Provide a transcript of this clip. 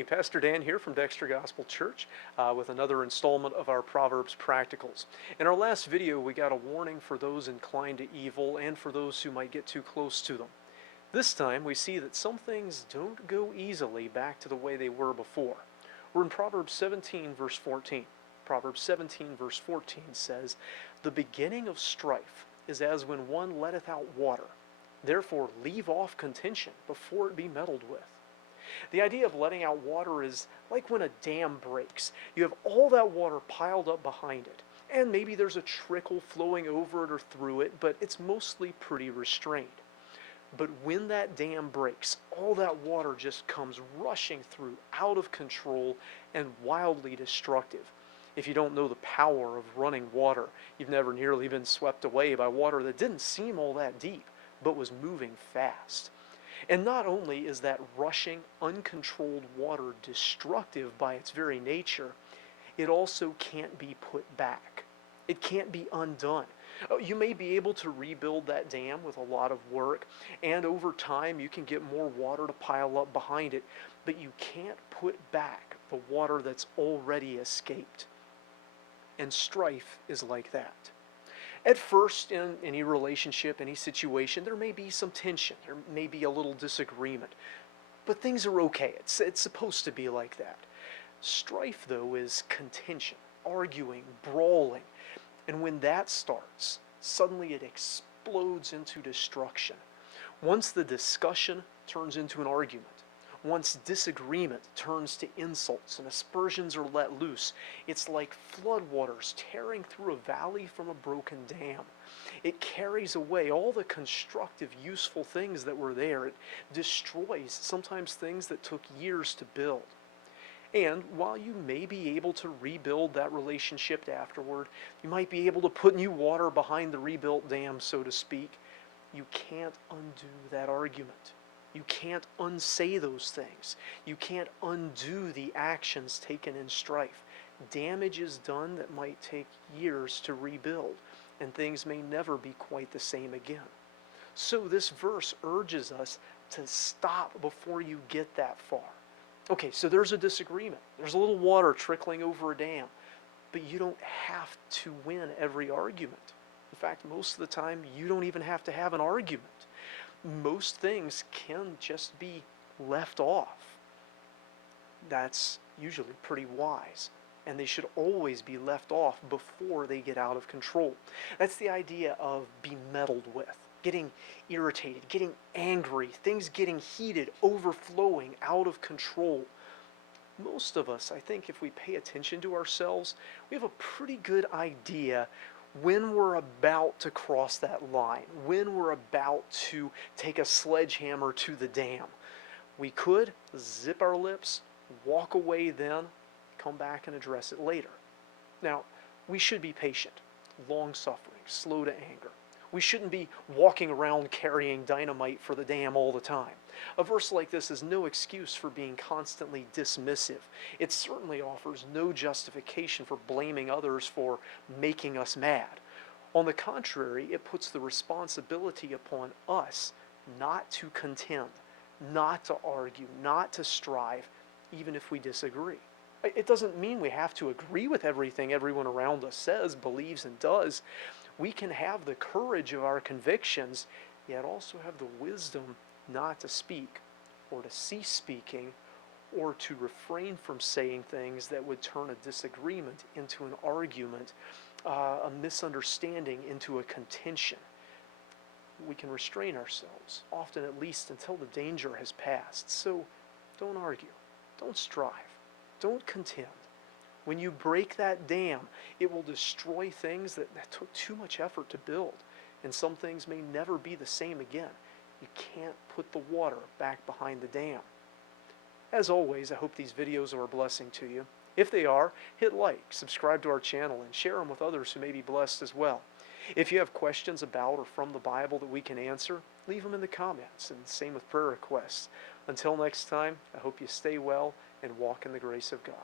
Hey, Pastor Dan here from Dexter Gospel Church with another installment of our Proverbs Practicals. In our last video, we got a warning for those inclined to evil and for those who might get too close to them. This time, we see that some things don't go easily back to the way they were before. We're in Proverbs 17, verse 14. Proverbs 17, verse 14 says, "The beginning of strife is as when one letteth out water. Therefore leave off contention before it be meddled with." The idea of letting out water is like when a dam breaks. You have all that water piled up behind it, and maybe there's a trickle flowing over it or through it, but it's mostly pretty restrained. But when that dam breaks, all that water just comes rushing through, out of control and wildly destructive. If you don't know the power of running water, you've never nearly been swept away by water that didn't seem all that deep, but was moving fast. And not only is that rushing, uncontrolled water destructive by its very nature, it also can't be put back. It can't be undone. You may be able to rebuild that dam with a lot of work, and over time you can get more water to pile up behind it, but you can't put back the water that's already escaped. And strife is like that. At first, in any relationship, any situation, there may be some tension. There may be a little disagreement. But things are okay. It's supposed to be like that. Strife, though, is contention, arguing, brawling. And when that starts, suddenly it explodes into destruction. Once the discussion turns into an argument, once disagreement turns to insults and aspersions are let loose, it's like floodwaters tearing through a valley from a broken dam. It carries away all the constructive, useful things that were there. It destroys sometimes things that took years to build. And while you may be able to rebuild that relationship afterward, you might be able to put new water behind the rebuilt dam, so to speak, you can't undo that argument. You can't unsay those things. You can't undo the actions taken in strife. Damage is done that might take years to rebuild, and things may never be quite the same again. So this verse urges us to stop before you get that far. Okay, so there's a disagreement. There's a little water trickling over a dam, but you don't have to win every argument. In fact, most of the time, you don't even have to have an argument. Most things can just be left off. That's usually pretty wise, and they should always be left off before they get out of control. That's the idea of be meddled with, getting irritated, getting angry, things getting heated, overflowing, out of control. Most of us, I think, if we pay attention to ourselves, we have a pretty good idea when we're about to cross that line, when we're about to take a sledgehammer to the dam. We could zip our lips, walk away then, come back and address it later. Now, we should be patient, long-suffering, slow to anger. We shouldn't be walking around carrying dynamite for the dam all the time. A verse like this is no excuse for being constantly dismissive. It certainly offers no justification for blaming others for making us mad. On the contrary, it puts the responsibility upon us not to contend, not to argue, not to strive, even if we disagree. It doesn't mean we have to agree with everything everyone around us says, believes, and does. We can have the courage of our convictions, yet also have the wisdom not to speak, or to cease speaking, or to refrain from saying things that would turn a disagreement into an argument, a misunderstanding into a contention. We can restrain ourselves, often at least until the danger has passed. So don't argue, don't strive, don't contend. When you break that dam, it will destroy things that took too much effort to build, and some things may never be the same again. You can't put the water back behind the dam. As always, I hope these videos are a blessing to you. If they are, hit like, subscribe to our channel, and share them with others who may be blessed as well. If you have questions about or from the Bible that we can answer, leave them in the comments, and same with prayer requests. Until next time, I hope you stay well and walk in the grace of God.